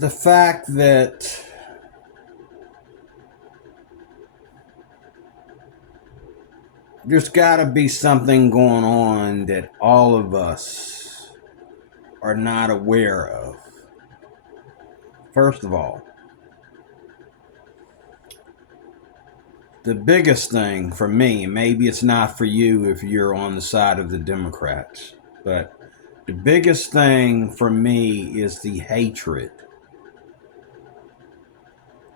the fact that there's got to be something going on that all of us are not aware of. First of all, the biggest thing for me, maybe it's not for you if you're on the side of the Democrats, but the biggest thing for me is the hatred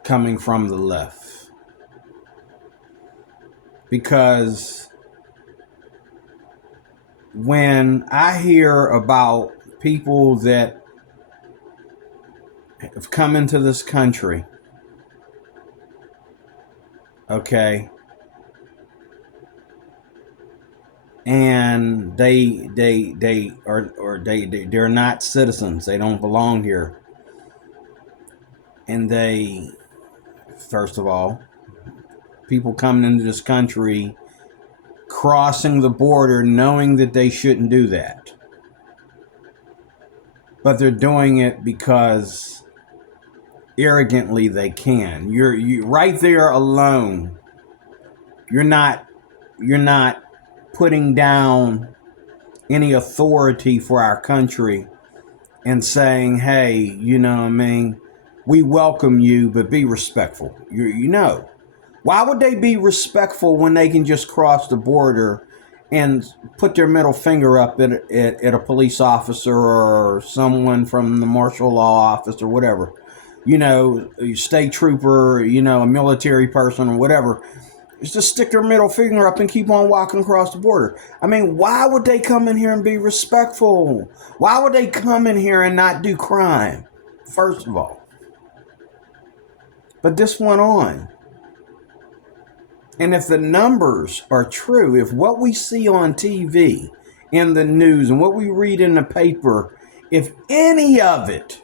coming from the left. Because when I hear about people that have come into this country, okay, and they're not citizens, they don't belong here, and they, first of all, people coming into this country crossing the border knowing that they shouldn't do that, but they're doing it because arrogantly they can. You right there alone, you're not putting down any authority for our country and saying, hey, you know what I mean, we welcome you, but be respectful. You know, why would they be respectful when they can just cross the border and put their middle finger up at a police officer or someone from the martial law office or whatever, you know, a state trooper, you know, a military person or whatever, is just stick their middle finger up and keep on walking across the border? I mean, why would they come in here and be respectful? Why would they come in here and not do crime, first of all? But this went on. And if the numbers are true, if what we see on TV, in the news, and what we read in the paper, if any of it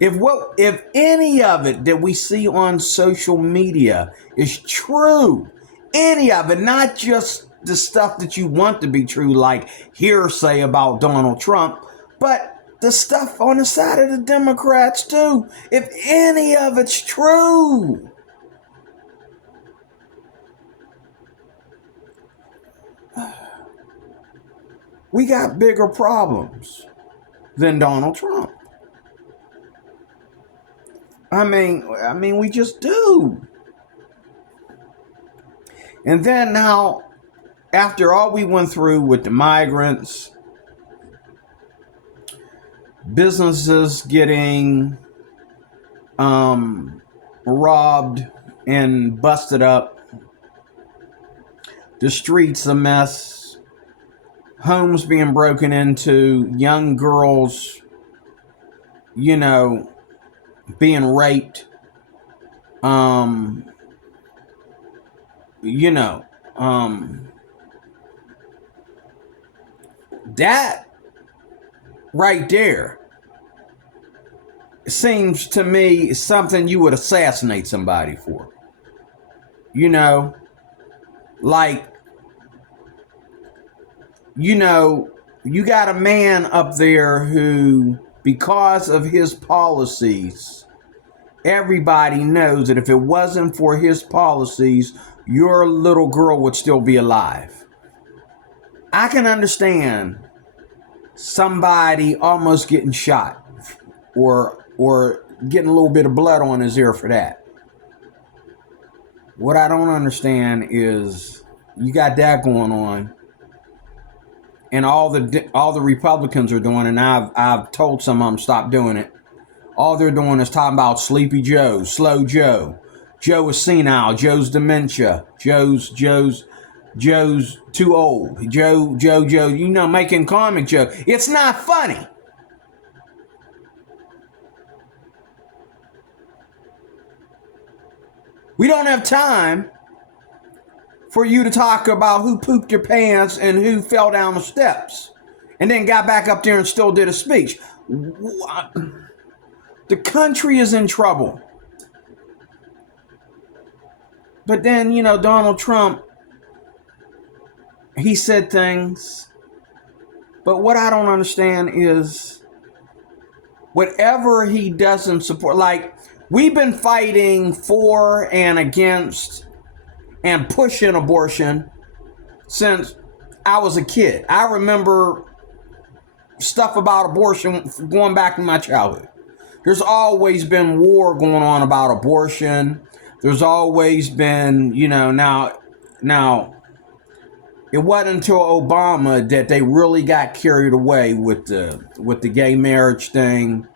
that we see on social media is true, any of it, not just the stuff that you want to be true, like hearsay about Donald Trump, but the stuff on the side of the Democrats too, if any of it's true, we got bigger problems than Donald Trump. I mean, we just do. And then now, after all we went through with the migrants, businesses getting robbed and busted up, the streets a mess, homes being broken into, young girls, you know, being raped, you know, that right there seems to me something you would assassinate somebody for. You know, like, you know, you got a man up there who, because of his policies, everybody knows that if it wasn't for his policies, your little girl would still be alive. I can understand somebody almost getting shot or getting a little bit of blood on his ear for that. What I don't understand is you got that going on, and all the Republicans are doing, and I've told some of them stop doing it. All they're doing is talking about Sleepy Joe, Slow Joe. Joe is senile. Joe's dementia. Joe's too old. Joe, you know, making comic joke. It's not funny. We don't have time for you to talk about who pooped your pants and who fell down the steps and then got back up there and still did a speech. The country is in trouble. But then, you know, Donald Trump, he said things. But what I don't understand is whatever he doesn't support, like we've been fighting for and against and pushing abortion since I was a kid. I remember stuff about abortion going back to my childhood. There's always been war going on about abortion. There's always been, now it wasn't until Obama that they really got carried away with the gay marriage thing.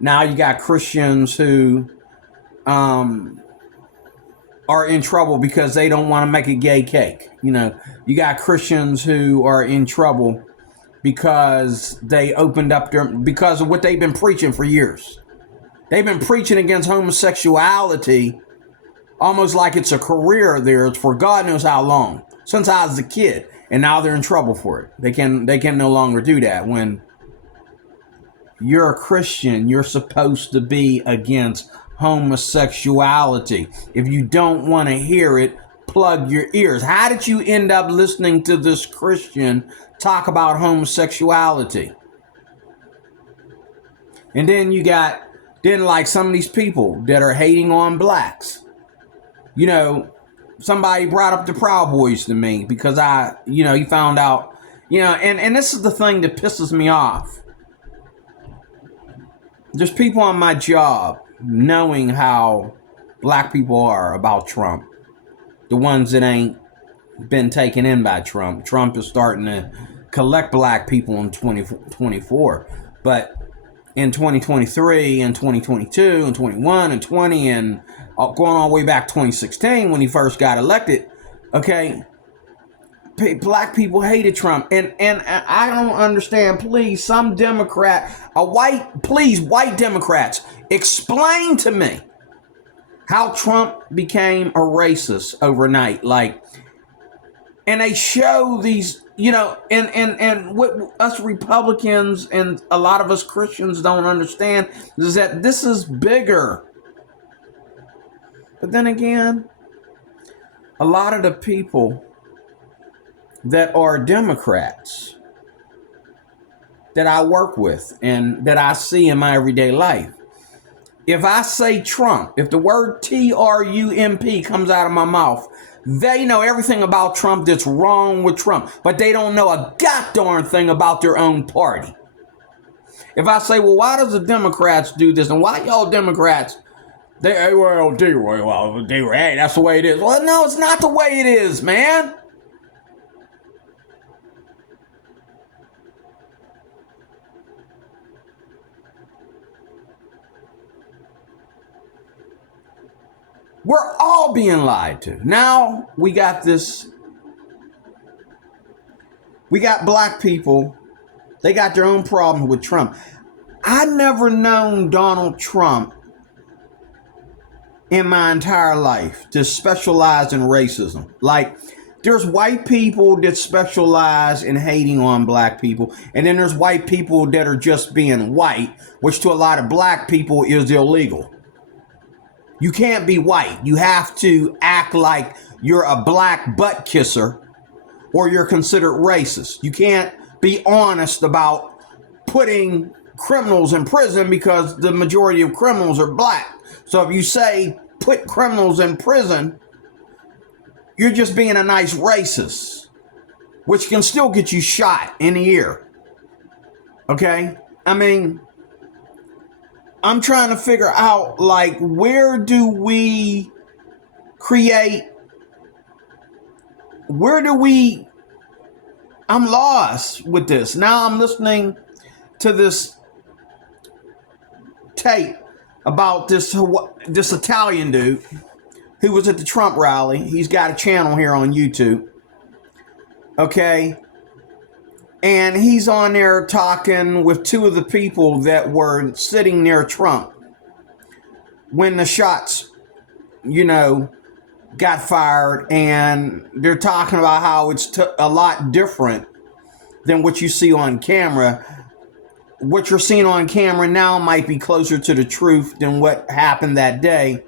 Now you got Christians who are in trouble because they don't want to make a gay cake. You got Christians who are in trouble because they opened up because of what they've been preaching for years. They've been preaching against homosexuality almost like it's a career of theirs for God knows how long, since I was a kid, and now they're in trouble for it. They can no longer do that. When you're a Christian, you're supposed to be against homosexuality. If you don't want to hear it, plug your ears. How did you end up listening to this Christian talk about homosexuality? And then you got like some of these people that are hating on blacks. Somebody brought up the Proud Boys to me because he found out, and this is the thing that pisses me off. There's people on my job knowing how black people are about Trump. The ones that ain't been taken in by Trump. Trump is starting to collect black people in 2024. But in 2023 and 2022 and 21 and 20 and going all the way back 2016 when he first got elected, okay, black people hated Trump. And I don't understand, please, some Democrat, white Democrats, explain to me how Trump became a racist overnight. And they show these, and what us Republicans and a lot of us Christians don't understand is that this is bigger. But then again, a lot of the people that are Democrats that I work with and that I see in my everyday life, if I say Trump, if the word Trump comes out of my mouth, they know everything about Trump that's wrong with Trump, but they don't know a goddamn thing about their own party. If I say, well, why does the Democrats do this? And why y'all Democrats, that's the way it is. Well, no, it's not the way it is, man. We're all being lied to. Now we got black people. They got their own problem with Trump. I never known Donald Trump in my entire life to specialize in racism. Like, there's white people that specialize in hating on black people. And then there's white people that are just being white, which to a lot of black people is illegal. You can't be white. You have to act like you're a black butt kisser or you're considered racist. You can't be honest about putting criminals in prison because the majority of criminals are black. So if you say put criminals in prison, you're just being a nice racist, which can still get you shot in the ear. Okay? I mean, I'm trying to figure out, like, where do we I'm lost with this. Now I'm listening to this tape about this Italian dude who was at the Trump rally. He's got a channel here on YouTube. Okay. And he's on there talking with two of the people that were sitting near Trump when the shots, got fired. And they're talking about how it's a lot different than what you see on camera. What you're seeing on camera now might be closer to the truth than what happened that day.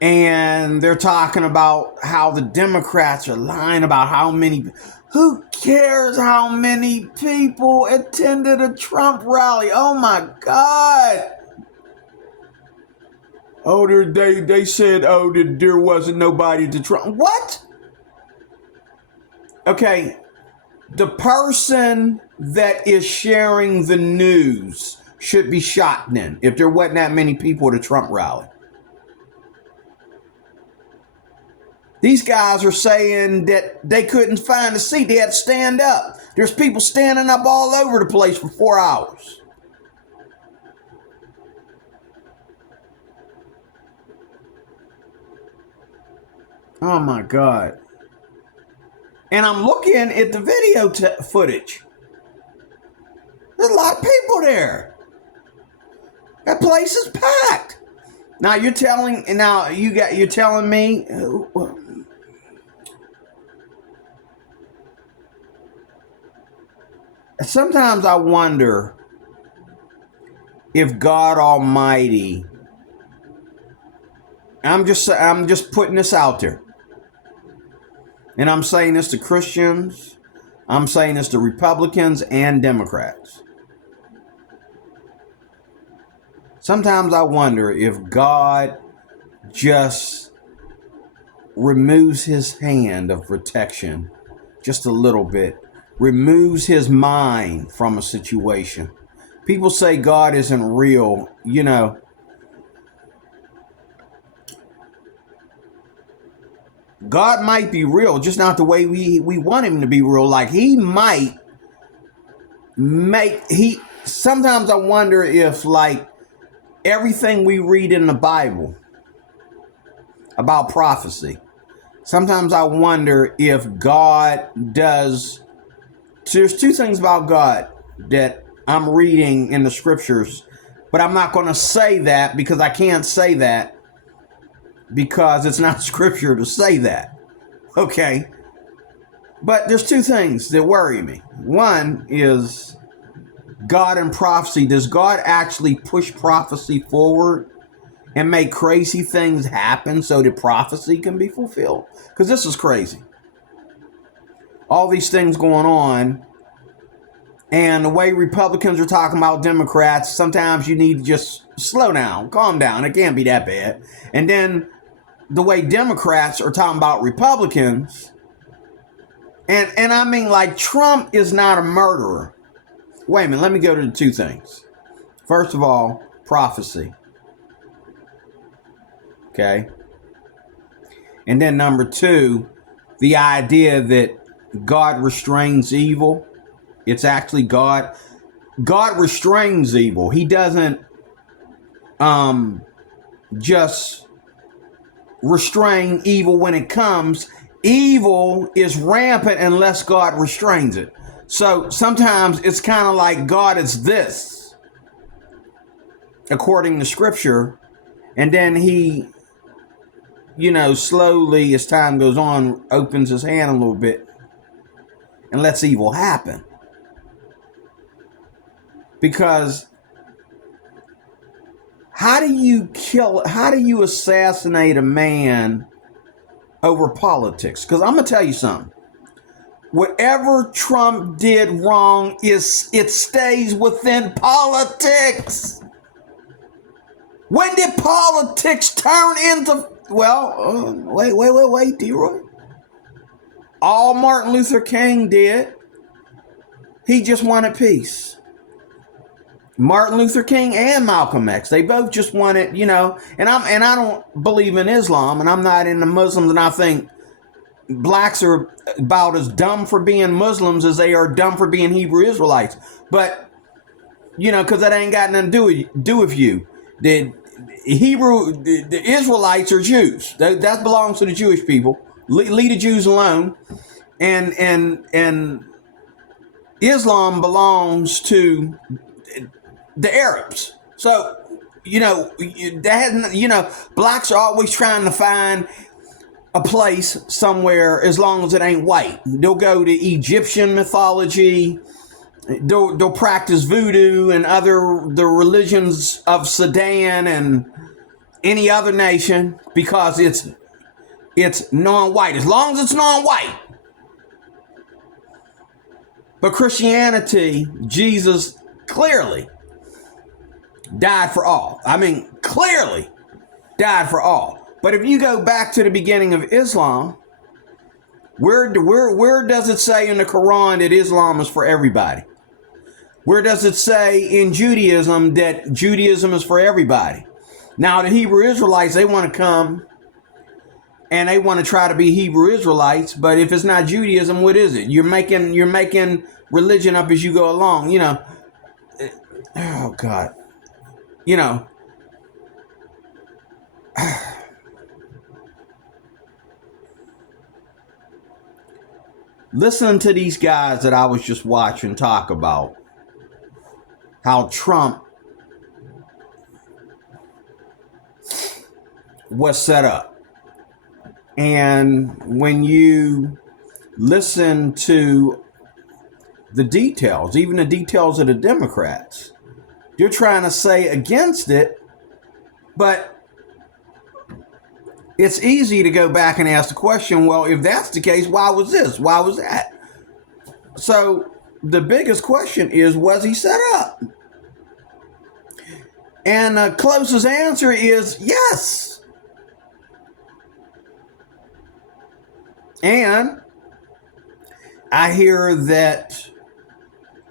And they're talking about how the Democrats are lying about how many Who cares how many people attended a Trump rally? Oh my God. Oh, they said, oh, that there wasn't nobody to Trump. What? Okay, the person that is sharing the news should be shot then if there wasn't that many people at a Trump rally. These guys are saying that they couldn't find a seat. They had to stand up. There's people standing up all over the place for 4 hours. Oh my God. And I'm looking at the video footage. There's a lot of people there. That place is packed. Now you're telling me. Sometimes I wonder if God Almighty. I'm just putting this out there. And I'm saying this to Christians. I'm saying this to Republicans and Democrats. Sometimes I wonder if God just removes his hand of protection just a little bit, removes his mind from a situation. People say God isn't real, God might be real, just not the way we want him to be real. Like he might sometimes I wonder if like everything we read in the Bible about prophecy, sometimes I wonder if God does. There's two things about God that I'm reading in the scriptures, but I'm not going to say that because I can't say that because it's not scripture to say that. Okay. But there's two things that worry me. One is God and prophecy. Does God actually push prophecy forward and make crazy things happen so that prophecy can be fulfilled? Because this is crazy. All these things going on, and the way Republicans are talking about Democrats, sometimes you need to just slow down, calm down. It can't be that bad. And then the way Democrats are talking about Republicans, and I mean, like, Trump is not a murderer. Wait a minute, let me go to the two things. First of all, prophecy. Okay. And then number two, the idea that God restrains evil. It's actually God. God restrains evil. He doesn't just restrain evil when it comes. Evil is rampant unless God restrains it. So sometimes it's kind of like God is this, according to scripture. And then he, slowly as time goes on, opens his hand a little bit and lets evil happen. Because how do you assassinate a man over politics? Because I'm going to tell you something. Whatever Trump did wrong, it stays within politics. When did politics turn into, wait, D-Roy. All Martin Luther King did, he just wanted peace. Martin Luther King and Malcolm X, they both just wanted, and I don't believe in Islam, and I'm not into Muslims, and I think blacks are about as dumb for being Muslims as they are dumb for being Hebrew Israelites. But, because that ain't got nothing to do with you. The Israelites are Jews. That belongs to the Jewish people. Leave the Jews alone. And Islam belongs to the Arabs. So, blacks are always trying to find a place somewhere as long as it ain't white. They'll go to Egyptian mythology. They'll practice voodoo and the religions of Sudan and any other nation because it's non-white. As long as it's non-white. But Christianity, Jesus clearly died for all. I mean, clearly died for all. But if you go back to the beginning of Islam, where does it say in the Quran that Islam is for everybody? Where does it say in Judaism that Judaism is for everybody? Now, the Hebrew Israelites, they want to come and they want to try to be Hebrew Israelites, but if it's not Judaism, what is it? You're making religion up as you go along, you know. Oh God. You know. Listen to these guys that I was just watching talk about how Trump was set up. And when you listen to the details, even the details of the Democrats, you're trying to say against it, but it's easy to go back and ask the question, well, if that's the case, why was this? Why was that? So the biggest question is, was he set up? And the closest answer is yes. And I hear that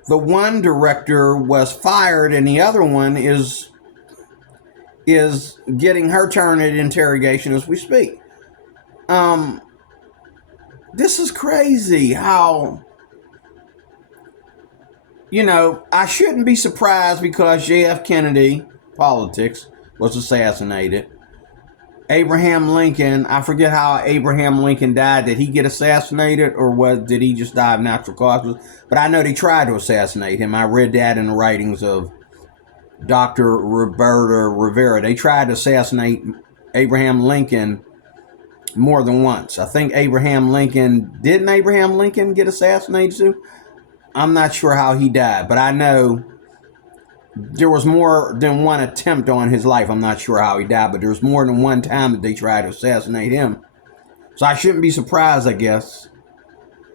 the one director was fired and the other one is getting her turn at interrogation as we speak. This is crazy how, you know, I shouldn't be surprised because JF Kennedy, politics, was assassinated. Abraham Lincoln, I forget how Abraham Lincoln died. Did he get assassinated or did he just die of natural causes? But I know they tried to assassinate him. I read that in the writings of Dr. Roberta Rivera. They tried to assassinate Abraham Lincoln more than once. I think didn't Abraham Lincoln get assassinated too? I'm not sure how he died, but I know there was more than one attempt on his life. I'm not sure how he died, but there was more than one time that they tried to assassinate him. So I shouldn't be surprised, I guess.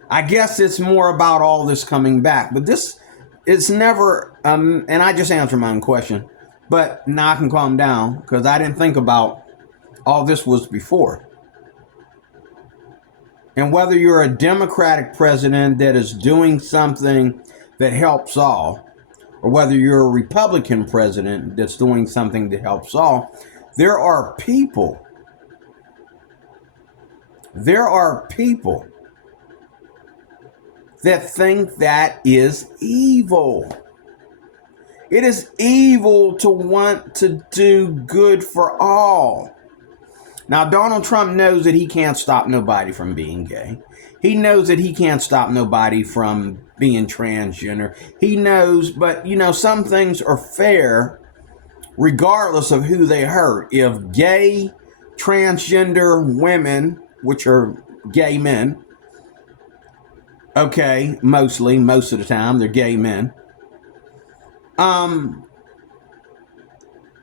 I guess it's more about all this coming back. But this, it's never, and I just answered my own question. But now I can calm down because I didn't think about all this was before. And whether you're a Democratic president that is doing something that helps all, or whether you're a Republican president that's doing something that helps all, there are people that think that is evil. It is evil to want to do good for all. Now, Donald Trump knows that he can't stop nobody from being gay. He knows that he can't stop nobody from being transgender. He knows, but you know, some things are fair regardless of who they hurt. If gay, transgender women, which are gay men, okay, most of the time, they're gay men.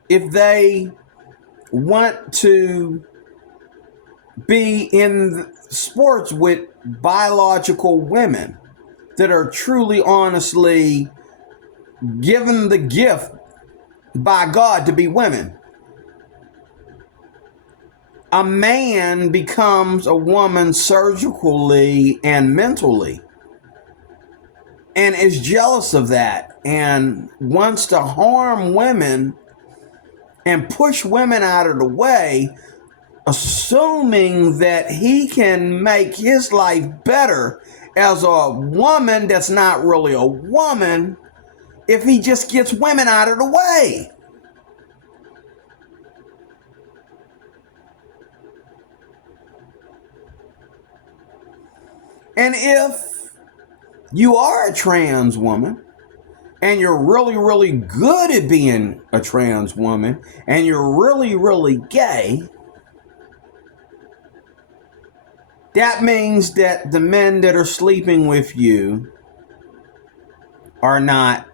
If they want to be in sports with biological women that are truly, honestly given the gift by God to be women, a man becomes a woman surgically and mentally and is jealous of that and wants to harm women and push women out of the way, assuming that he can make his life better as a woman that's not really a woman if he just gets women out of the way. And if you are a trans woman and you're really, really good at being a trans woman and you're really, really gay, that means that the men that are sleeping with you are not,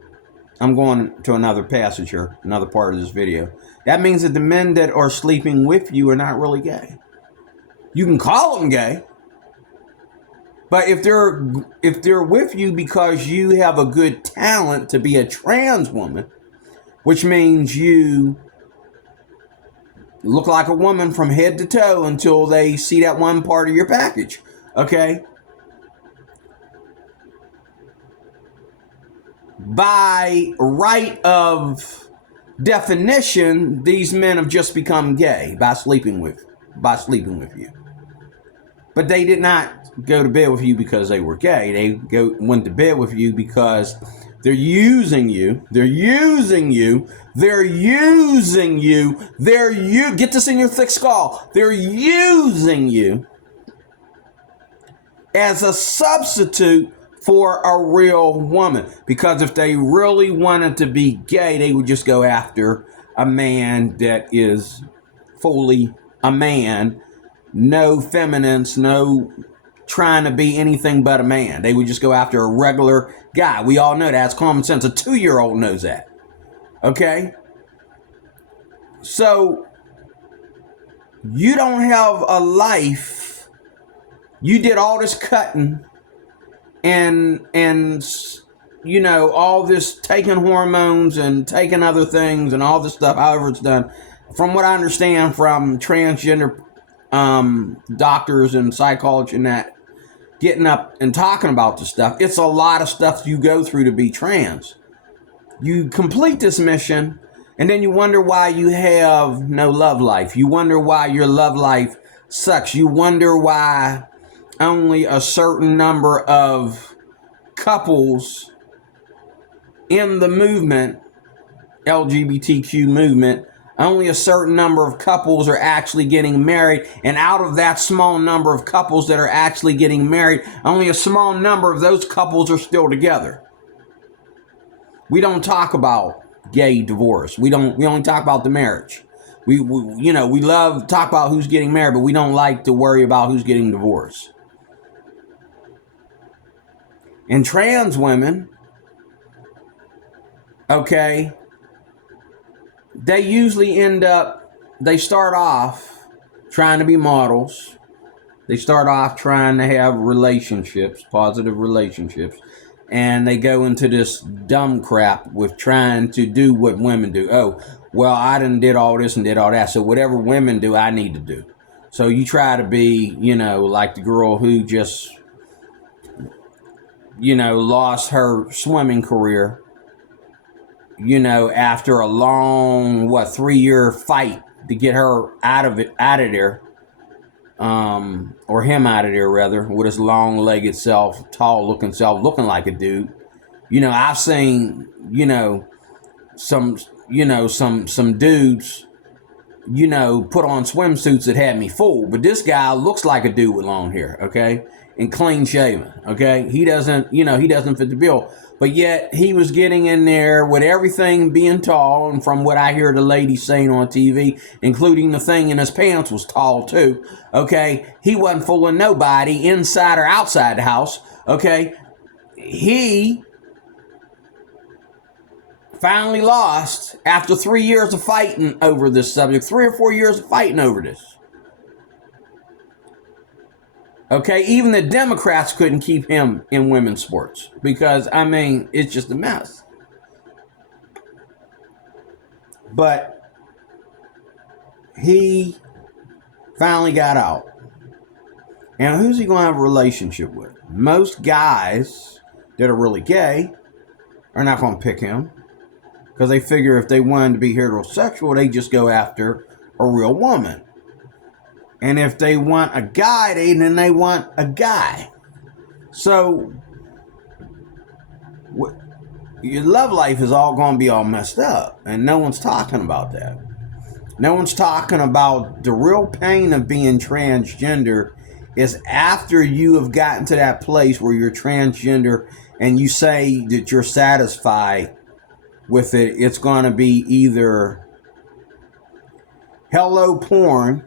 I'm going to another passage here, another part of this video. That means that the men that are sleeping with you are not really gay. You can call them gay, But if they're with you because you have a good talent to be a trans woman, which means you look like a woman from head to toe until they see that one part of your package, okay? By right of definition, these men have just become gay by sleeping with you. But they did not go to bed with you because they were gay. They went to bed with you because they're using you. They're using you. They're using you. Get this in your thick skull. They're using you as a substitute for a real woman. Because if they really wanted to be gay, they would just go after a man that is fully a man. No feminines, no trying to be anything but a man. They would just go after a regular guy. We all know that's common sense. A 2-year-old knows that. Okay? So, you don't have a life. You did all this cutting and you know, all this taking hormones and taking other things and all this stuff, however it's done. From what I understand from transgender doctors and psychology and that, getting up and talking about this stuff, it's a lot of stuff you go through to be trans. You complete this mission and then you wonder why you have no love life. You wonder why your love life sucks. You wonder why only a certain number of couples in the movement, LGBTQ movement, only a certain number of couples are actually getting married. And out of that small number of couples that are actually getting married, only a small number of those couples are still together. We don't talk about gay divorce. We only talk about the marriage. We love to talk about who's getting married, but we don't like to worry about who's getting divorced. And trans women, okay, they usually they start off trying to be models. They start off trying to have relationships, positive relationships. And they go into this dumb crap with trying to do what women do. Oh, well, I done did all this and did all that. So whatever women do, I need to do. So you try to be, like the girl who just, lost her swimming career. After a long, 3-year fight to get her out of there, or him out of there rather, with his long-legged self, tall-looking self, looking like a dude. I've seen, some dudes, put on swimsuits that had me fooled, but this guy looks like a dude with long hair, okay, and clean shaven, okay. He doesn't fit the bill. But yet, he was getting in there with everything being tall, and from what I hear the ladies saying on TV, including the thing in his pants was tall too, okay? He wasn't fooling nobody inside or outside the house, okay? He finally lost after 3 years of fighting over this subject, 3 or 4 years of fighting over this. Okay, even the Democrats couldn't keep him in women's sports because, it's just a mess. But he finally got out. And who's he going to have a relationship with? Most guys that are really gay are not going to pick him because they figure if they wanted to be heterosexual, they just go after a real woman. And if they want a guy, then they want a guy. So your love life is all going to be all messed up. And no one's talking about that. No one's talking about the real pain of being transgender is after you have gotten to that place where you're transgender and you say that you're satisfied with it. It's going to be either hello porn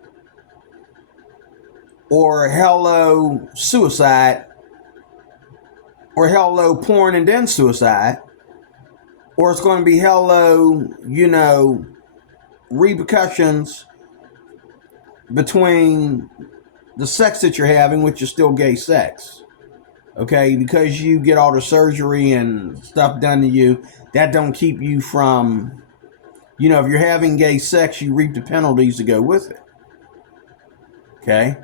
or hello suicide, or hello porn and then suicide, or it's going to be hello, repercussions between the sex that you're having, which is still gay sex. Okay, because you get all the surgery and stuff done to you, that don't keep you from, if you're having gay sex, you reap the penalties that go with it. Okay,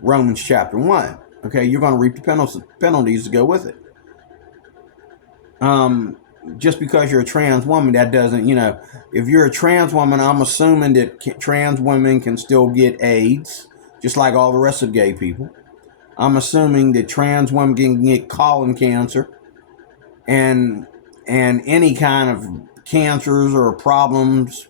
Romans chapter 1. Okay, you're going to reap the penalties that go with it. Just because you're a trans woman, that doesn't, if you're a trans woman, I'm assuming that trans women can still get AIDS, just like all the rest of gay people. I'm assuming that trans women can get colon cancer and any kind of cancers or problems,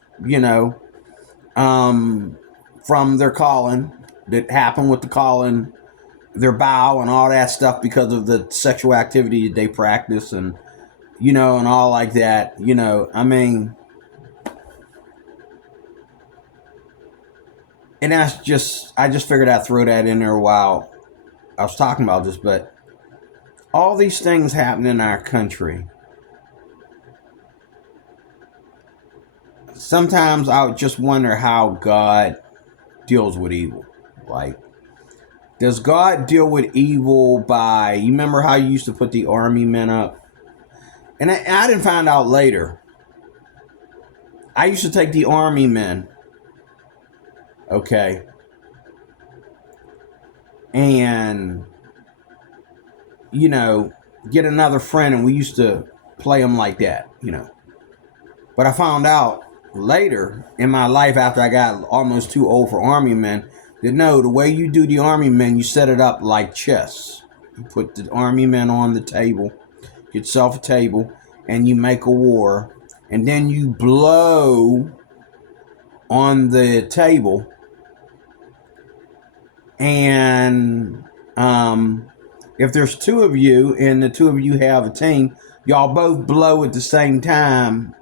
from their colon that happen with the colon, their bowel and all that stuff because of the sexual activity that they practice and and all like that. And I just figured I'd throw that in there while I was talking about this, but all these things happen in our country. Sometimes I would just wonder how God deals with evil. Like, does God deal with evil by, you remember how you used to put the army men up? And I didn't find out later. I used to take the army men, okay, and, get another friend, and we used to play them like that, But I found out later in my life, after I got almost too old for army men, that no, the way you do the army men, you set it up like chess. You put the army men on the table, get yourself a table, and you make a war, and then you blow on the table, and if there's two of you and the two of you have a team, y'all both blow at the same time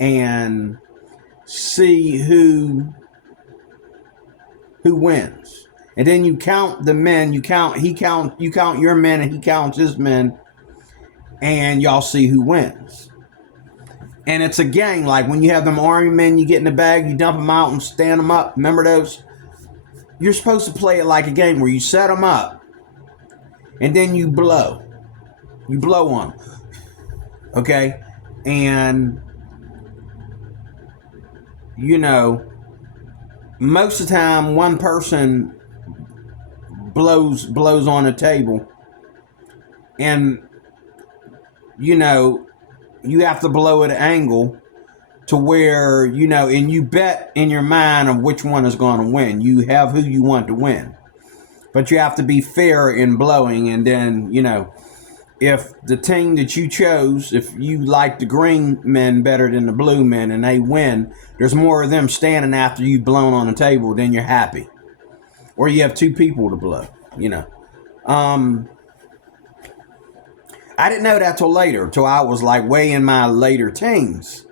and see who wins. And then you count the men, you count your men, and he counts his men, and y'all see who wins. And it's a gang. Like when you have them army men, you get in the bag, you dump them out and stand them up. Remember those? You're supposed to play it like a game where you set them up and then you blow. You blow on them. Okay? And, most of the time one person blows on a table, and, you have to blow at an angle to where, and you bet in your mind of which one is going to win. You have who you want to win. But you have to be fair in blowing. And then, if the team that you chose, if you like the green men better than the blue men and they win, there's more of them standing after you've blown on the table, then you're happy. Or you have two people to blow, I didn't know that till later, till I was like way in my later teens.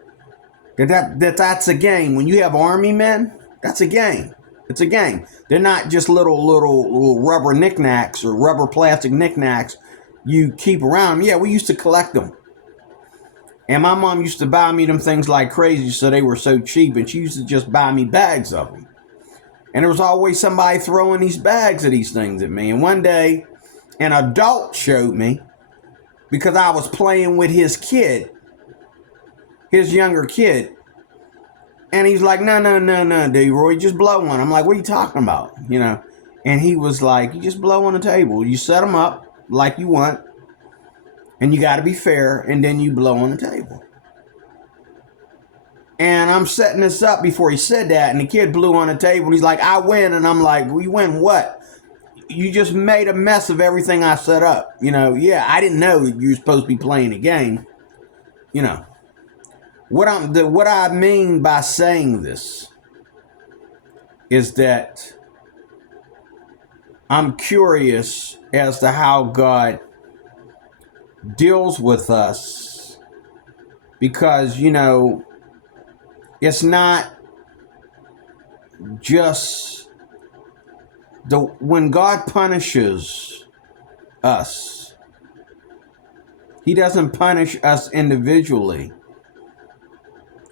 That's a game. When you have army men, that's a game. It's a game. They're not just little rubber knickknacks or rubber plastic knickknacks you keep around. Yeah, we used to collect them. And my mom used to buy me them things like crazy, so they were so cheap, and she used to just buy me bags of them. And there was always somebody throwing these bags of these things at me. And one day, an adult showed me, because I was playing with his kid, his younger kid. And he's like, no, D-Roy, just blow one. I'm like, what are you talking about? And he was like, you just blow on the table. You set them up like you want, and you got to be fair, and then you blow on the table. And I'm setting this up before he said that, and the kid blew on the table. He's like, I win. And I'm like, we win what? You just made a mess of everything I set up. Yeah, I didn't know you were supposed to be playing a game. What I mean by saying this is that I'm curious as to how God deals with us, because it's not just when God punishes us, he doesn't punish us individually.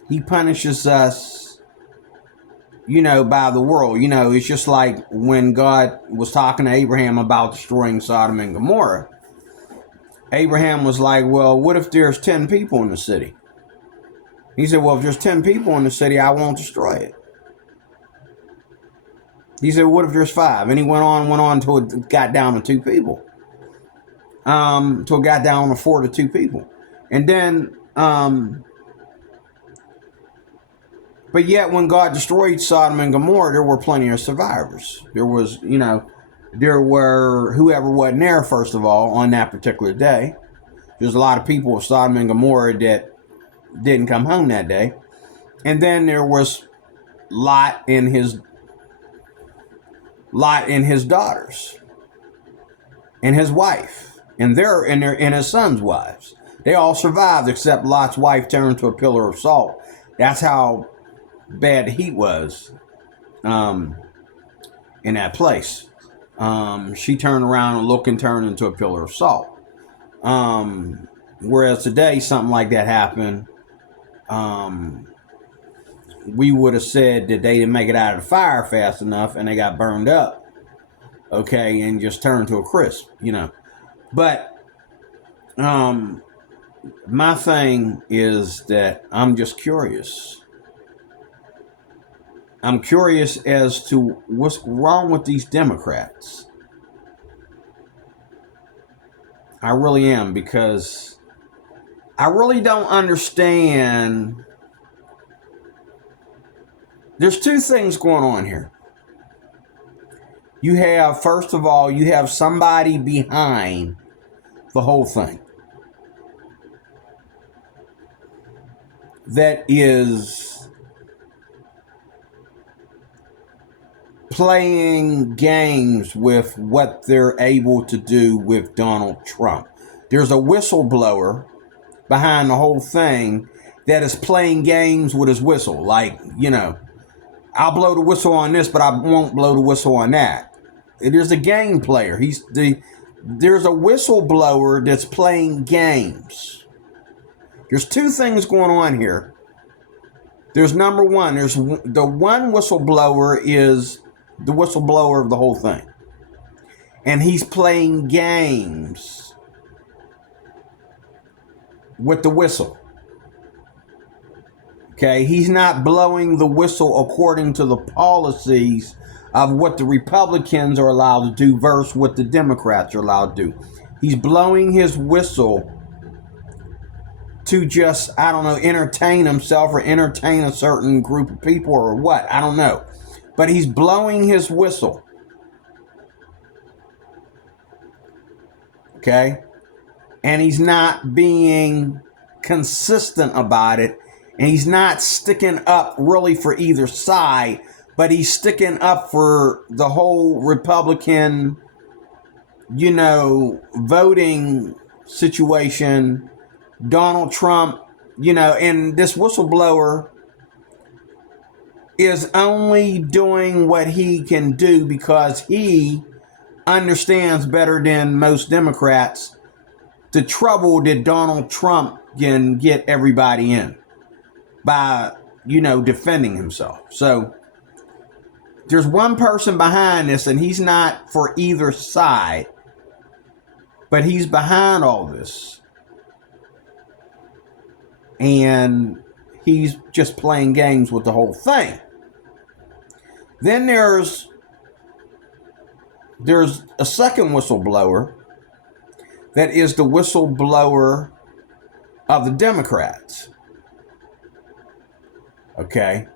He punishes us, by the world. It's just like when God was talking to Abraham about destroying Sodom and Gomorrah. Abraham was like, well, what if there's 10 people in the city? He said, well, if there's 10 people in the city, I won't destroy it. He said, what if there's 5? And he went on until it got down to 2 people. Until it got down to 4 to 2 people. And then, but yet when God destroyed Sodom and Gomorrah, there were plenty of survivors. There was, there were whoever wasn't there, first of all, on that particular day. There's a lot of people of Sodom and Gomorrah that didn't come home that day. And then there was Lot and his daughters and his wife and his son's wives. They all survived except Lot's wife turned to a pillar of salt. That's how bad the heat was in that place. She turned around and looked and turned into a pillar of salt. Whereas today something like that happened, we would have said that they didn't make it out of the fire fast enough and they got burned up, okay, and just turned to a crisp, But my thing is that I'm just curious. I'm curious as to what's wrong with these Democrats. I really am, because I really don't understand. There's 2 things going on here. You have, first of all, you have somebody behind the whole thing that is playing games with what they're able to do with Donald Trump. There's a whistleblower behind the whole thing that is playing games with his whistle. Like, I'll blow the whistle on this, but I won't blow the whistle on that. There's a game player. There's a whistleblower that's playing games. There's 2 things going on here. There's number one. There's the one whistleblower is the whistleblower of the whole thing. And he's playing games with the whistle. Okay, he's not blowing the whistle according to the policies of what the Republicans are allowed to do versus what the Democrats are allowed to do. He's blowing his whistle to just, I don't know, entertain himself or entertain a certain group of people or what. I don't know. But he's blowing his whistle. Okay? And he's not being consistent about it. And he's not sticking up really for either side, but he's sticking up for the whole Republican, voting situation. Donald Trump, and this whistleblower is only doing what he can do because he understands better than most Democrats the trouble that Donald Trump can get everybody in by, defending himself. So there's one person behind this, and he's not for either side, but he's behind all this. And he's just playing games with the whole thing. Then there's a second whistleblower that is the whistleblower of the Democrats. Okay.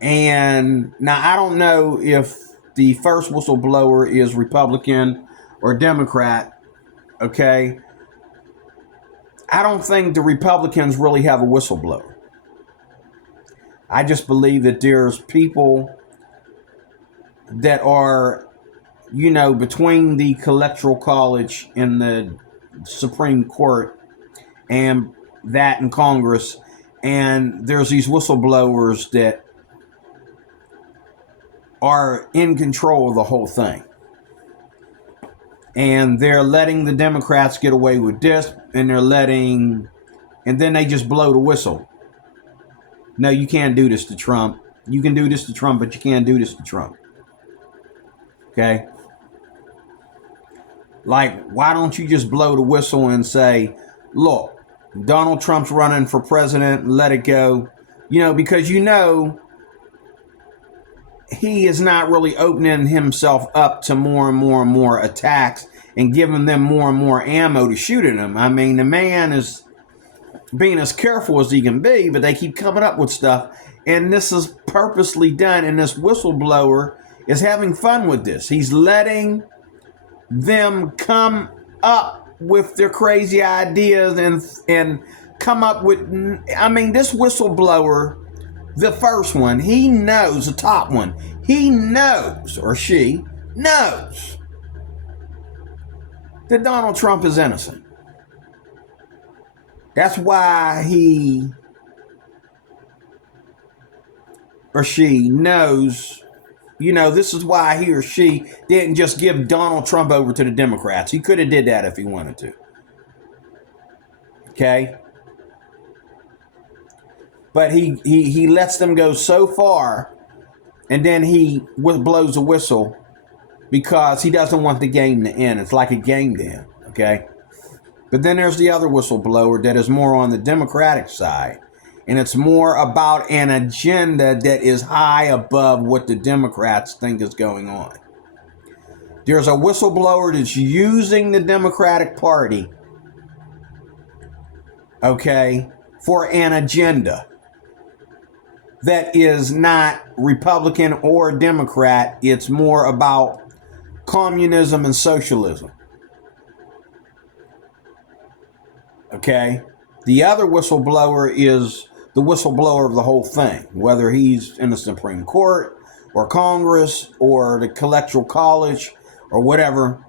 And now I don't know if the first whistleblower is Republican or Democrat. Okay. I don't think the Republicans really have a whistleblower. I just believe that there's people that are, between the Electoral College and the Supreme Court and that in Congress, and there's these whistleblowers that are in control of the whole thing. And they're letting the Democrats get away with this, and then they just blow the whistle. No, you can't do this to Trump. You can do this to Trump, but you can't do this to Trump. Okay? Like, why don't you just blow the whistle and say, look, Donald Trump's running for president, let it go. Because he is not really opening himself up to more and more and more attacks and giving them more and more ammo to shoot at him. I mean, the man is being as careful as he can be, but they keep coming up with stuff. And this is purposely done. And this whistleblower is having fun with this. He's letting them come up with their crazy ideas and come up with, this whistleblower, the first one, he knows, the top one, he knows, or she knows, that Donald Trump is innocent. That's why he or she knows, this is why he or she didn't just give Donald Trump over to the Democrats. He could have did that if he wanted to. Okay? But he lets them go so far, and then he blows a whistle because he doesn't want the game to end. It's like a game to him. Okay? But then there's the other whistleblower that is more on the Democratic side. And it's more about an agenda that is high above what the Democrats think is going on. There's a whistleblower that's using the Democratic Party, okay, for an agenda that is not Republican or Democrat. It's more about communism and socialism. Okay? The other whistleblower is the whistleblower of the whole thing, whether he's in the Supreme Court or Congress or the Electoral College or whatever.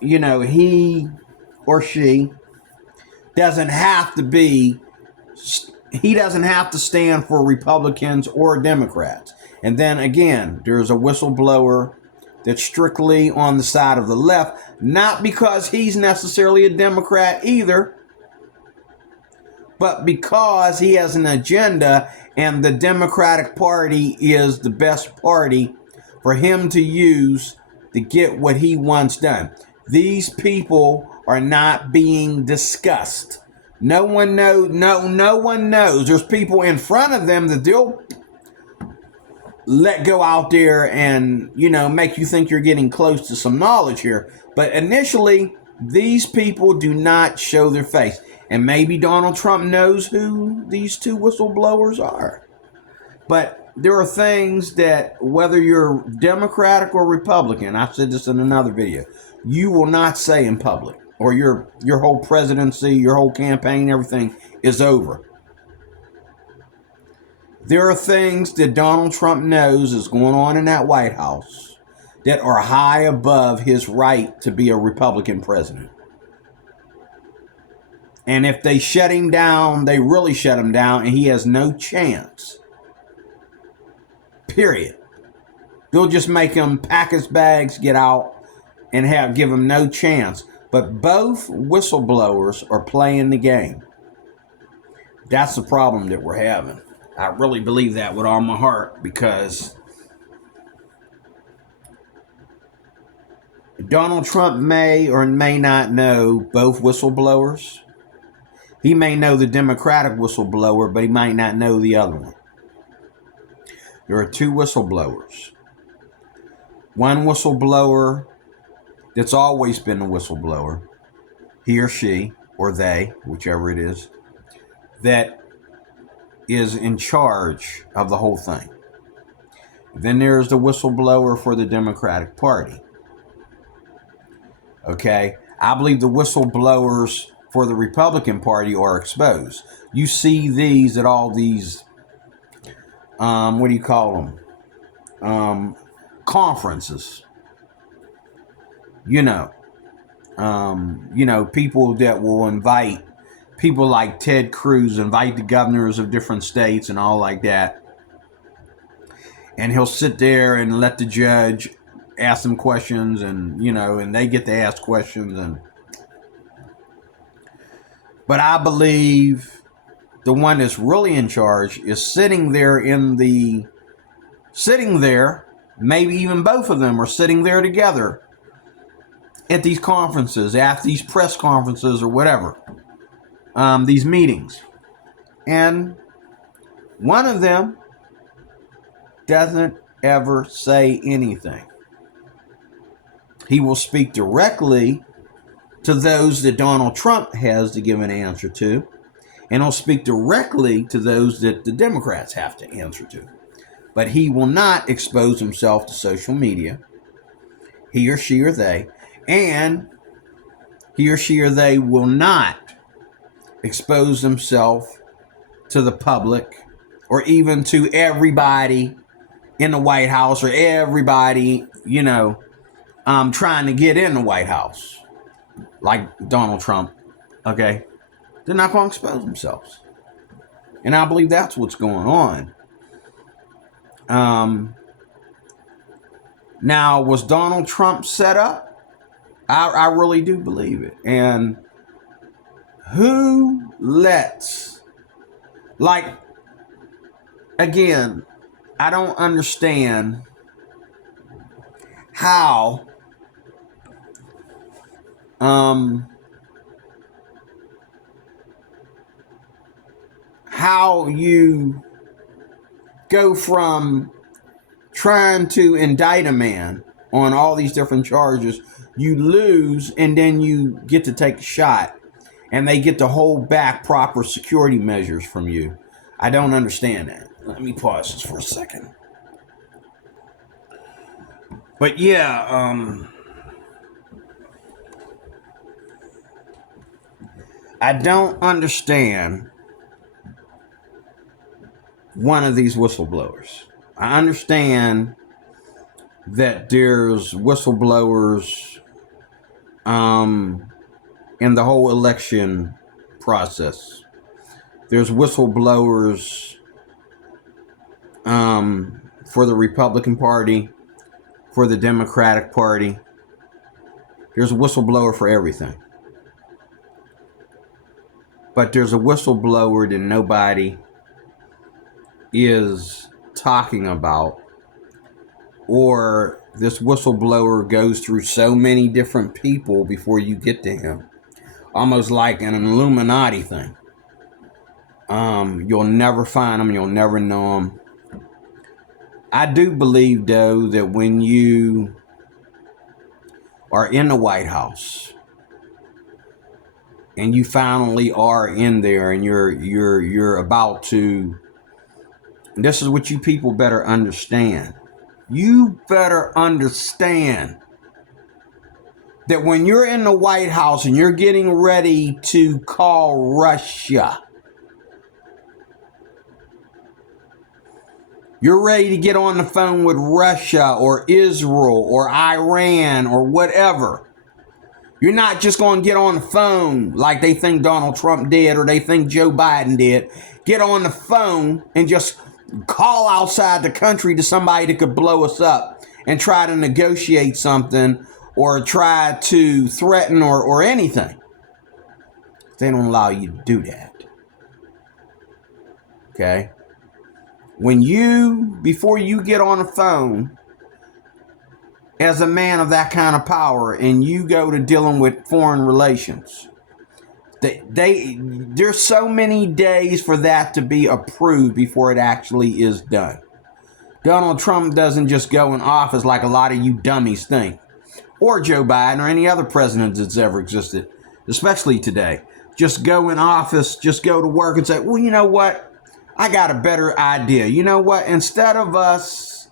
He or she doesn't have to stand for Republicans or Democrats. And then again, there's a whistleblower that's strictly on the side of the left, not because he's necessarily a Democrat either, but because he has an agenda and the Democratic Party is the best party for him to use to get what he wants done. These people are not being discussed. No one knows. No one knows. There's people in front of them that they'll let go out there and, make you think you're getting close to some knowledge here. But initially, these people do not show their face. And maybe Donald Trump knows who these two whistleblowers are. But there are things that, whether you're Democratic or Republican, I've said this in another video, you will not say in public, or your whole presidency, your whole campaign, everything is over. There are things that Donald Trump knows is going on in that White House that are high above his right to be a Republican president. And if they shut him down, they really shut him down, and he has no chance. Period. They'll just make him pack his bags, get out, and give him no chance. But both whistleblowers are playing the game. That's the problem that we're having. I really believe that with all my heart, because Donald Trump may or may not know both whistleblowers. He may know the Democratic whistleblower, but he might not know the other one. There are two whistleblowers. One whistleblower that's always been a whistleblower, he or she, or they, whichever it is, that is in charge of the whole thing. Then there's the whistleblower for the Democratic Party. Okay? I believe the whistleblowers for the Republican Party are exposed. You see these at all these, what do you call them? Conferences. People that will invite people like Ted Cruz, invite the governors of different states and all like that. And he'll sit there and let the judge ask them questions, and, and they get to ask questions. But I believe the one that's really in charge is sitting there, maybe even both of them are sitting there together at these conferences, at these press conferences or whatever, these meetings. And one of them doesn't ever say anything. He will speak directly to those that Donald Trump has to give an answer to, and he'll speak directly to those that the Democrats have to answer to. But he will not expose himself to social media, he or she or they, and he or she or they will not expose themselves to the public or even to everybody in the White House or everybody, trying to get in the White House, like Donald Trump, okay? They're not going to expose themselves. And I believe that's what's going on. Now, was Donald Trump set up? I really do believe it. And who lets, again, I don't understand how you go from trying to indict a man on all these different charges, you lose, and then you get to take a shot, and they get to hold back proper security measures from you. I don't understand that. Let me pause this for a second. But yeah, I don't understand one of these whistleblowers. I understand that there's whistleblowers in the whole election process. There's whistleblowers for the Republican Party, for the Democratic Party. There's a whistleblower for everything. But there's a whistleblower that nobody is talking about, or this whistleblower goes through so many different people before you get to him, almost like an Illuminati thing. You'll never find them, you'll never know them. I do believe, though, that when you are in the White House and you finally are in there and you're about to, this is what you people better understand. You better understand that when you're in the White House and you're getting ready to call Russia, you're ready to get on the phone with Russia or Israel or Iran or whatever. You're not just going to get on the phone like they think Donald Trump did or they think Joe Biden did. Get on the phone and just call outside the country to somebody that could blow us up and try to negotiate something or try to threaten or anything. They don't allow you to do that. Okay? Before you get on the phone as a man of that kind of power and you go to dealing with foreign relations, there's so many days for that to be approved before it actually is done. Donald Trump doesn't just go in office like a lot of you dummies think, or Joe Biden or any other president that's ever existed, especially today. Just go in office, just go to work and say, well, you know what? I got a better idea. You know what? Instead of us,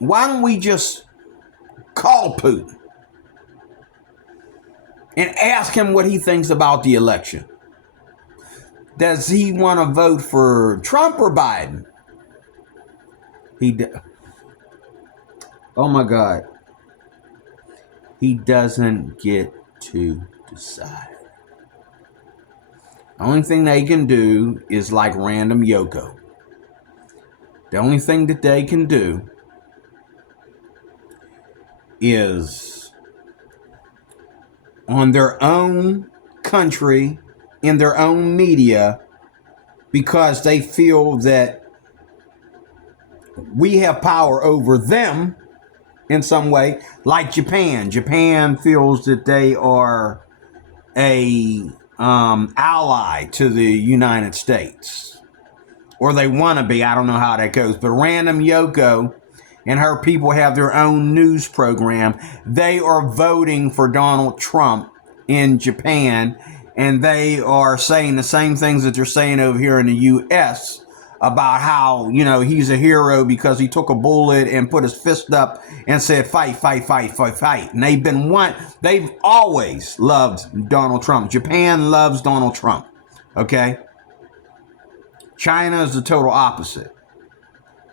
why don't we just call Putin and ask him what he thinks about the election? Does he want to vote for Trump or Biden? Oh my God. He doesn't get to decide. The only thing they can do is like random Yoko. The only thing that they can do is on their own country, in their own media, because they feel that we have power over them, in some way, like Japan. Japan feels that they are a ally to the United States, or they want to be. I don't know how that goes, but Random Yoko and her people have their own news program. They are voting for Donald Trump in Japan, and they are saying the same things that they're saying over here in the U.S. about how, you know, he's a hero because he took a bullet and put his fist up and said, fight, fight, fight, fight, fight. And they've always loved Donald Trump. Japan loves Donald Trump. Okay? China is the total opposite.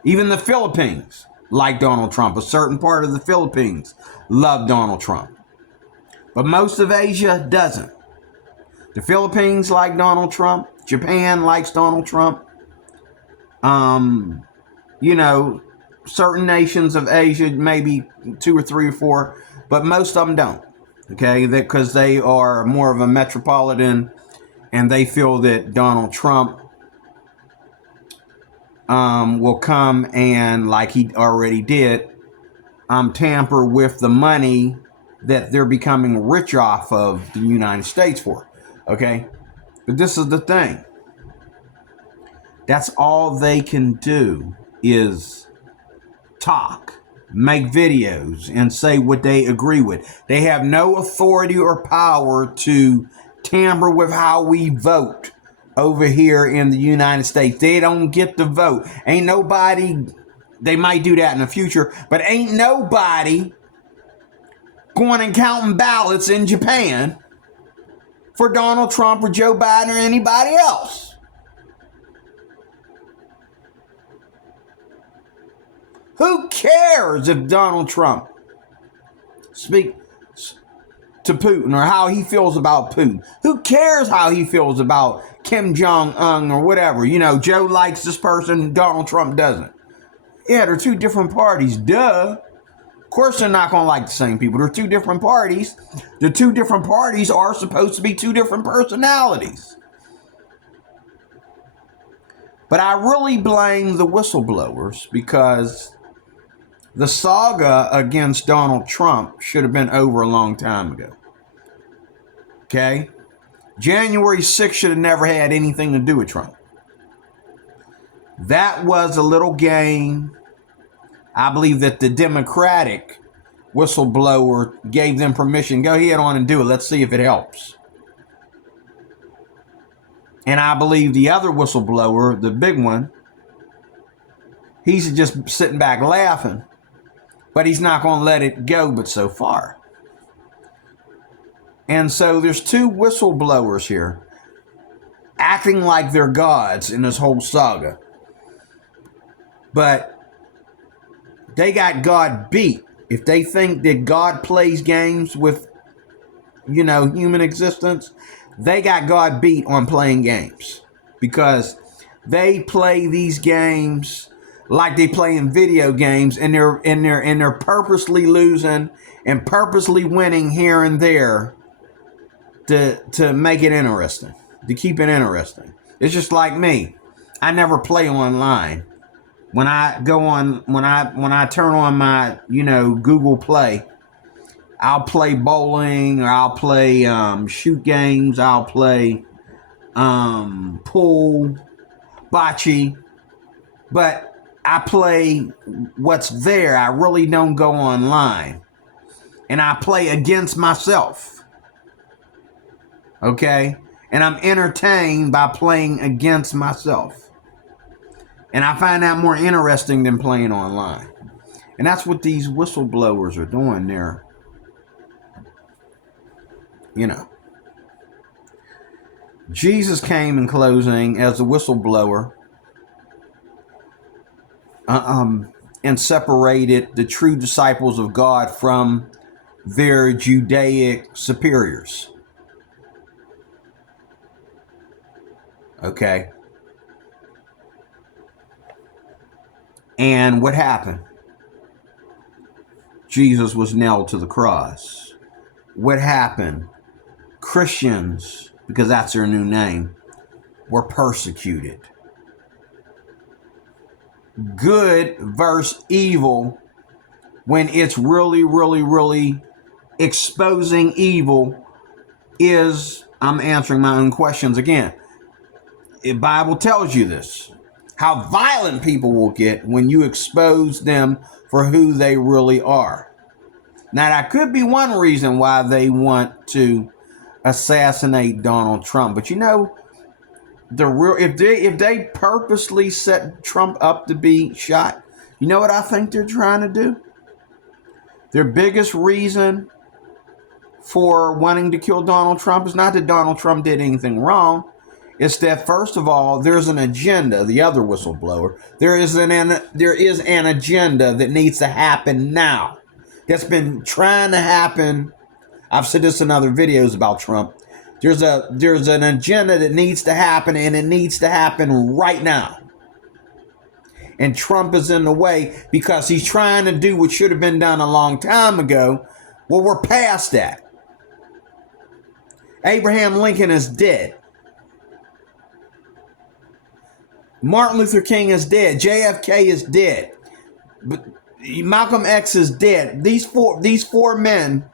Even the Philippines like Donald Trump. A certain part of the Philippines love Donald Trump. But most of Asia doesn't. The Philippines like Donald Trump. Japan likes Donald Trump. You know, certain nations of Asia, maybe 2 or 3 or 4, but most of them don't. Okay, because they are more of a metropolitan, and they feel that Donald Trump will come and, like he already did, tamper with the money that they're becoming rich off of the United States for. Okay, but this is the thing. That's all they can do is talk, make videos, and say what they agree with. They have no authority or power to tamper with how we vote over here in the United States. They don't get to vote. Ain't nobody, they might do that in the future, but ain't nobody going and counting ballots in Japan for Donald Trump or Joe Biden or anybody else. Who cares if Donald Trump speaks to Putin or how he feels about Putin? Who cares how he feels about Kim Jong-un or whatever? You know, Joe likes this person, Donald Trump doesn't. Yeah, they're 2 different parties. Duh. Of course they're not going to like the same people. They're 2 different parties. The 2 different parties are supposed to be 2 different personalities. But I really blame the whistleblowers because the saga against Donald Trump should have been over a long time ago. Okay? January 6th should have never had anything to do with Trump. That was a little game. I believe that the Democratic whistleblower gave them permission. Go ahead on and do it. Let's see if it helps. And I believe the other whistleblower, the big one, he's just sitting back laughing. But he's not going to let it go but so far. And so there's 2 whistleblowers here acting like they're gods in this whole saga. But they got God beat. If they think that God plays games with, you know, human existence, they got God beat on playing games. Because they play these games like they play in video games, and they're purposely losing and purposely winning here and there to make it interesting, to keep it interesting. It's just like me. I never play online. When I go on, when I turn on my, you know, Google Play, I'll play bowling, or I'll play shoot games, I'll play pool, bocce, but I play what's there. I really don't go online. And I play against myself. Okay? And I'm entertained by playing against myself. And I find that more interesting than playing online. And that's what these whistleblowers are doing there. You know. Jesus came in closing as a whistleblower. And separated the true disciples of God from their Judaic superiors. Okay. And what happened? Jesus was nailed to the cross. What happened? Christians, because that's their new name, were persecuted. Good versus evil when it's really, really, really exposing evil is, I'm answering my own questions again. The Bible tells you this. How violent people will get when you expose them for who they really are. Now, that could be one reason why they want to assassinate Donald Trump. But you know, if they purposely set Trump up to be shot, you know what I think they're trying to do? Their biggest reason for wanting to kill Donald Trump is not that Donald Trump did anything wrong. It's that, first of all, there's an agenda. The other whistleblower, there is an agenda that needs to happen now. That's been trying to happen. I've said this in other videos about Trump. There's an agenda that needs to happen, and it needs to happen right now. And Trump is in the way because he's trying to do what should have been done a long time ago. Well, we're past that. Abraham Lincoln is dead. Martin Luther King is dead. JFK is dead. But Malcolm X is dead. These four men,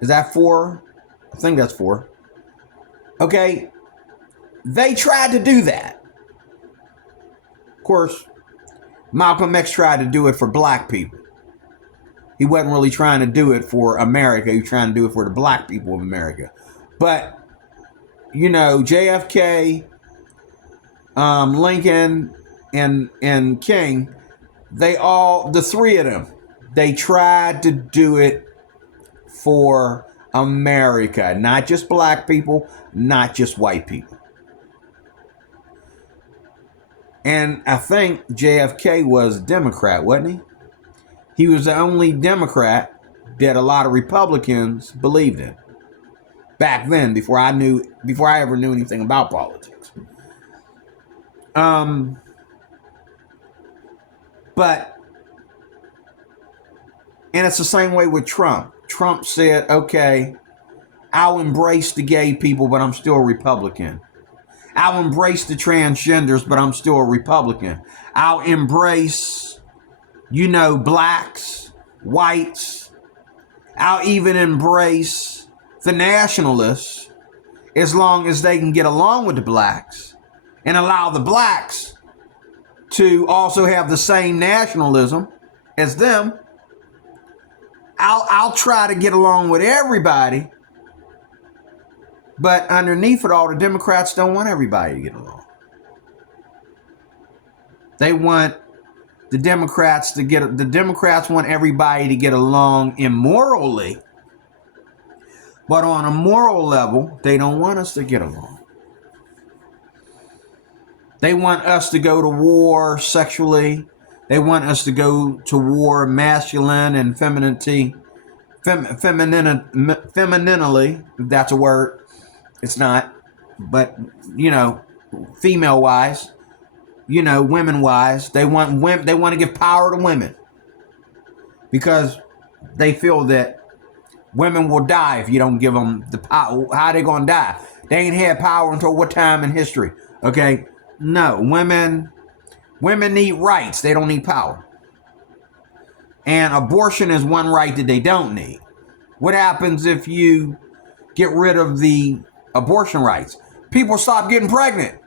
is that four? I think that's four. Okay. They tried to do that. Of course, Malcolm X tried to do it for black people. He wasn't really trying to do it for America. He was trying to do it for the black people of America. But, you know, JFK, Lincoln, and King, the three of them, they tried to do it for America. Not just black people, not just white people. And I think JFK was a Democrat, wasn't he? He was the only Democrat that a lot of Republicans believed in. Back then, before I ever knew anything about politics. But, and it's the same way with Trump. Trump said, okay, I'll embrace the gay people, but I'm still a Republican. I'll embrace the transgenders, but I'm still a Republican. I'll embrace, you know, blacks, whites. I'll even embrace the nationalists as long as they can get along with the blacks and allow the blacks to also have the same nationalism as them. I'll try to get along with everybody, but underneath it all, the Democrats don't want everybody to get along. The Democrats want everybody to get along immorally, but on a moral level, they don't want us to get along. They want us to go to war sexually. They want us to go to war masculine and femininely, if that's a word. It's not. But, you know, female-wise, you know, women-wise, they want to give power to women. Because they feel that women will die if you don't give them the power. How are they going to die? They ain't had power until what time in history? Okay? No, women need rights. They don't need power. And abortion is one right that they don't need. What happens if you get rid of the abortion rights? People stop getting pregnant.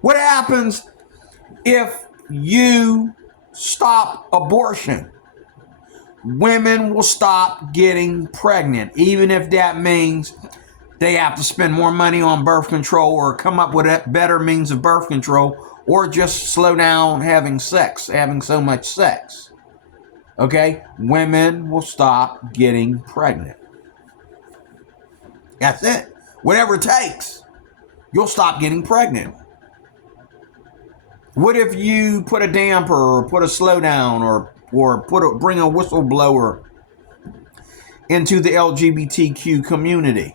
What happens if you stop abortion? Women will stop getting pregnant, even if that means they have to spend more money on birth control or come up with better means of birth control or just slow down having so much sex. Okay? Women will stop getting pregnant. That's it. Whatever it takes, you'll stop getting pregnant. What if you put a damper or put a slowdown or bring a whistleblower into the LGBTQ community?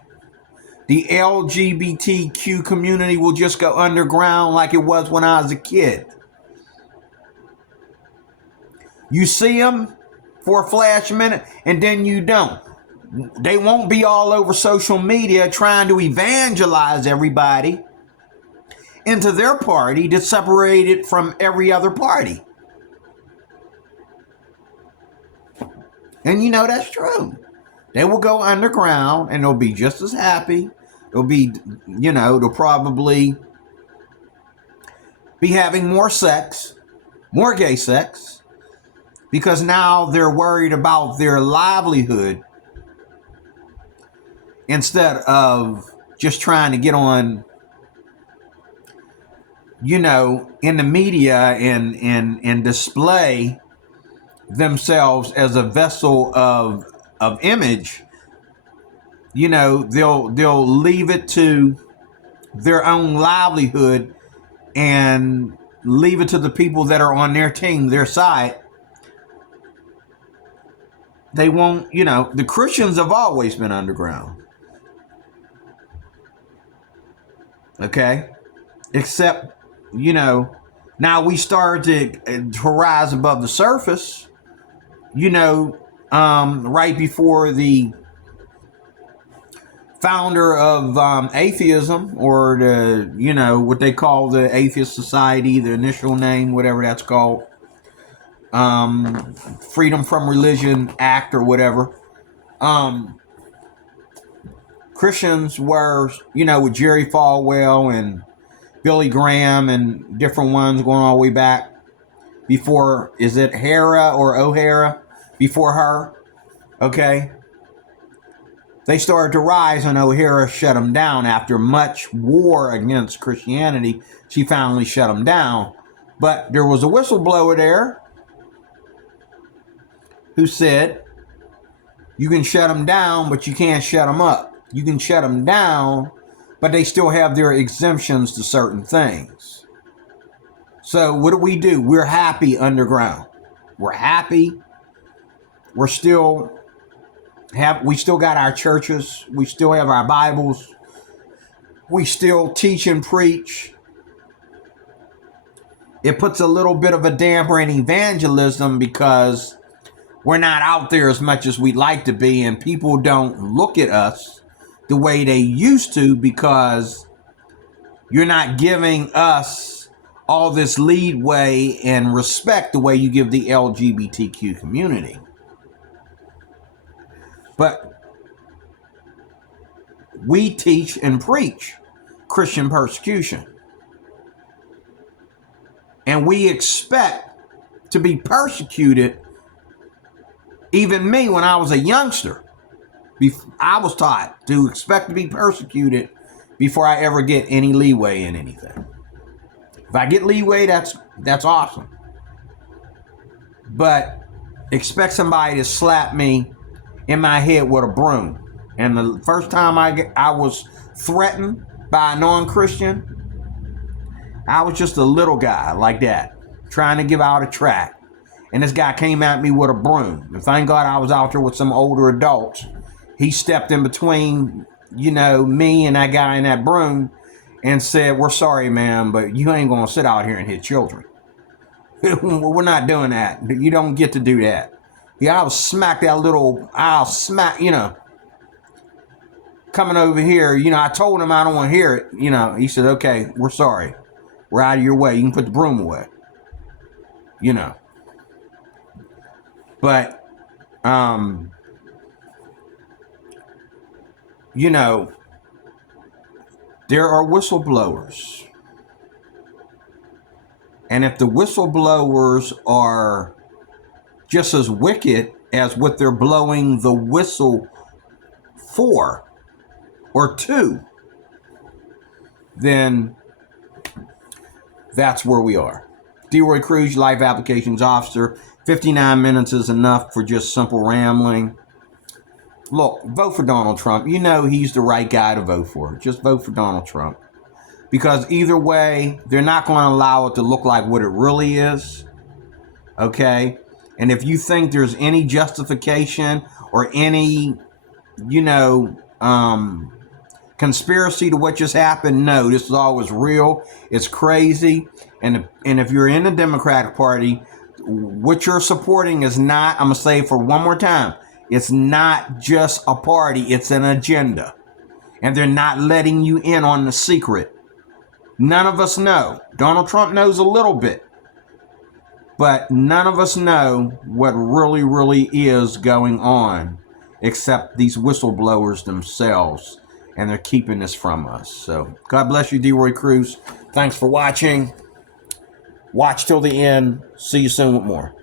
The LGBTQ community will just go underground like it was when I was a kid. You see them for a flash minute and then you don't. They won't be all over social media trying to evangelize everybody into their party to separate it from every other party. And that's true. They will go underground and they'll be just as happy. They'll be, they'll probably be having more sex, more gay sex, because now they're worried about their livelihood instead of just trying to get on, in the media and display themselves as a vessel of image. They'll leave it to their own livelihood and leave it to the people that are on their team, their side. They won't, the Christians have always been underground. Okay? Except, now we started to rise above the surface, right before the founder of atheism, or what they call the Atheist Society, the initial name, whatever that's called, Freedom from Religion Act or whatever. Christians were, with Jerry Falwell and Billy Graham and different ones going all the way back before, is it Hera or O'Hara? Before her, okay? They started to rise, and O'Hara shut them down after much war against Christianity. She finally shut them down. But there was a whistleblower there who said, you can shut them down, but you can't shut them up. You can shut them down, but they still have their exemptions to certain things. So what do? We're happy underground. We're happy. We still got our churches. We still have our Bibles. We still teach and preach. It puts a little bit of a damper in evangelism because we're not out there as much as we'd like to be, and people don't look at us the way they used to because you're not giving us all this leadway and respect the way you give the LGBTQ community. But we teach and preach Christian persecution. And we expect to be persecuted. Even me, when I was a youngster, I was taught to expect to be persecuted before I ever get any leeway in anything. If I get leeway, that's awesome. But expect somebody to slap me in my head with a broom. And the first time I was threatened by a non-Christian, I was just a little guy like that, trying to give out a tract. And this guy came at me with a broom. And thank God I was out there with some older adults. He stepped in between, me and that guy in that broom and said, "We're sorry, man, but you ain't going to sit out here and hit children. We're not doing that. You don't get to do that." Yeah, I'll smack, coming over here. I told him I don't want to hear it. He said, "Okay, we're sorry. We're out of your way. You can put the broom away." But, there are whistleblowers. And if the whistleblowers are just as wicked as what they're blowing the whistle for or to, then that's where we are. DeRoy Cruz, Life Applications Officer. 59 minutes is enough for just simple rambling. Look, vote for Donald Trump. He's the right guy to vote for. Just vote for Donald Trump. Because either way, they're not going to allow it to look like what it really is. Okay? And if you think there's any justification or any, conspiracy to what just happened, no, this is always real. It's crazy. And if you're in the Democratic Party, what you're supporting is not, I'm going to say it for one more time, it's not just a party, it's an agenda. And they're not letting you in on the secret. None of us know. Donald Trump knows a little bit. But none of us know what really is going on except these whistleblowers themselves. And they're keeping this from us. So God bless you, D-Roy Cruz. Thanks for watching. Watch till the end. See you soon with more.